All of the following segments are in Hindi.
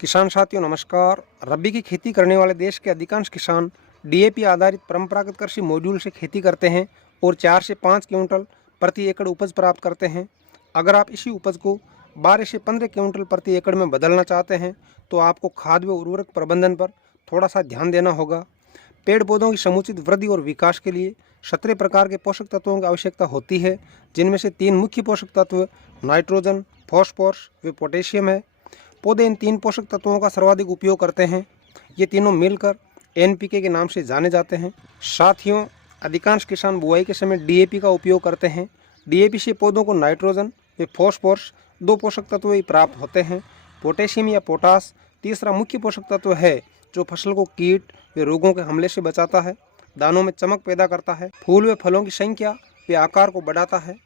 किसान साथियों नमस्कार। रबी की खेती करने वाले देश के अधिकांश किसान डीएपी आधारित परंपरागत कृषि मॉड्यूल से खेती करते हैं और 4 से 5 क्विंटल प्रति एकड़ उपज प्राप्त करते हैं। अगर आप इसी उपज को 12 से 15 क्विंटल प्रति एकड़ में बदलना चाहते हैं तो आपको खाद व उर्वरक प्रबंधन पर थोड़ा सा ध्यान देना होगा। पेड़ पौधों की समुचित वृद्धि और विकास के लिए 17 प्रकार के पोषक तत्वों की आवश्यकता होती है, जिनमें से 3 मुख्य पोषक तत्व नाइट्रोजन, फॉस्फोरस व पोटेशियम है। पौधे इन 3 पोषक तत्वों का सर्वाधिक उपयोग करते हैं। ये तीनों मिलकर एनपीके के नाम से जाने जाते हैं। साथियों, अधिकांश किसान बुआई के समय डीएपी का उपयोग करते हैं। डीएपी से पौधों को नाइट्रोजन व फॉस्फोरस 2 पोषक तत्व ही प्राप्त होते हैं। पोटेशियम या पोटास तीसरा मुख्य पोषक तत्व है, जो फसल को कीट व रोगों के हमले से बचाता है, दानों में चमक पैदा करता है, फूल व फलों की संख्या व आकार को बढ़ाता है।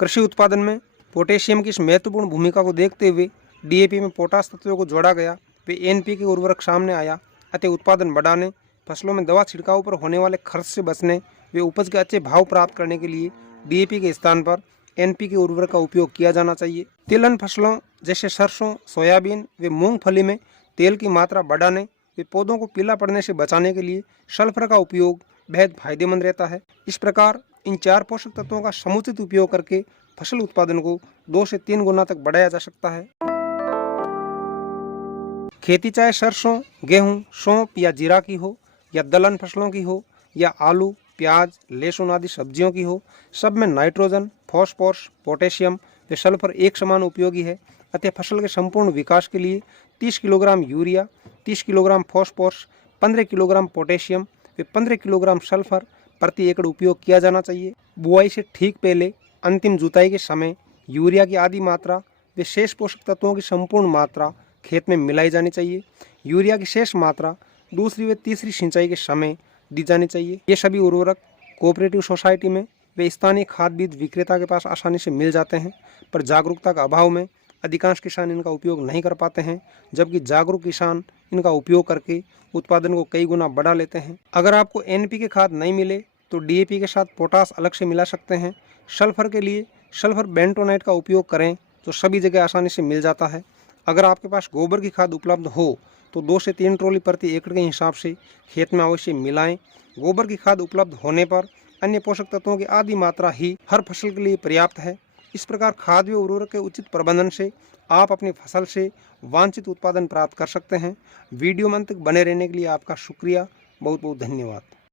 कृषि उत्पादन में पोटेशियम की इस महत्वपूर्ण भूमिका को देखते हुए डीएपी में पोटास तत्वों को जोड़ा गया वे एनपीके उर्वरक सामने आया। अतः उत्पादन बढ़ाने, फसलों में दवा छिड़काव पर होने वाले खर्च से बचने वे उपज के अच्छे भाव प्राप्त करने के लिए डीएपी के स्थान पर एनपीके उर्वरक का उपयोग किया जाना चाहिए। तिलहन फसलों जैसे सरसों, सोयाबीन व मूंगफली में तेल की मात्रा बढ़ाने वे पौधों को पीला पड़ने से बचाने के लिए सल्फर का उपयोग बेहद फायदेमंद रहता है। इस प्रकार इन 4 पोषक तत्वों का समुचित उपयोग करके फसल उत्पादन को 2 से 3 गुना तक बढ़ाया जा सकता है। खेती चाहे सरसों, गेहूं, सौंफ या जीरा की हो, या दलहन फसलों की हो, या आलू, प्याज, लहसुन आदि सब्जियों की हो, सब में नाइट्रोजन, फॉस्फोरस, पोटेशियम व सल्फर एक समान उपयोगी है। अतः फसल के संपूर्ण विकास के लिए 30 kilogram urea, 30 kilogram phosphorus, 15 kilogram potassium व 15 किलोग्राम सल्फर प्रति एकड़ उपयोग किया जाना चाहिए। बुआई से ठीक पहले अंतिम जुताई के समय यूरिया की आधी मात्रा व शेष पोषक तत्वों की संपूर्ण मात्रा खेत में मिलाई जानी चाहिए। यूरिया की शेष मात्रा दूसरी व तीसरी सिंचाई के समय दी जानी चाहिए। ये सभी उर्वरक कोऑपरेटिव सोसाइटी में वे स्थानीय खाद बीज विक्रेता के पास आसानी से मिल जाते हैं, पर जागरूकता का अभाव में अधिकांश किसान इनका उपयोग नहीं कर पाते हैं, जबकि जागरूक किसान इनका उपयोग करके उत्पादन को कई गुना बढ़ा लेते हैं। अगर आपको एनपीके खाद नहीं मिले तो डीएपी के साथ पोटास अलग से मिला सकते हैं। सल्फर के लिए सल्फर बेंटोनाइट का उपयोग करें जो सभी जगह आसानी से मिल जाता है। अगर आपके पास गोबर की खाद उपलब्ध हो तो 2 से 3 ट्रॉली प्रति एकड़ के हिसाब से खेत में अवश्य मिलाएं। गोबर की खाद उपलब्ध होने पर अन्य पोषक तत्वों की आधी मात्रा ही हर फसल के लिए पर्याप्त है। इस प्रकार खाद व उर्वरक के उचित प्रबंधन से आप अपनी फसल से वांछित उत्पादन प्राप्त कर सकते हैं। वीडियो में अंत तक बने रहने के लिए आपका शुक्रिया। बहुत बहुत धन्यवाद।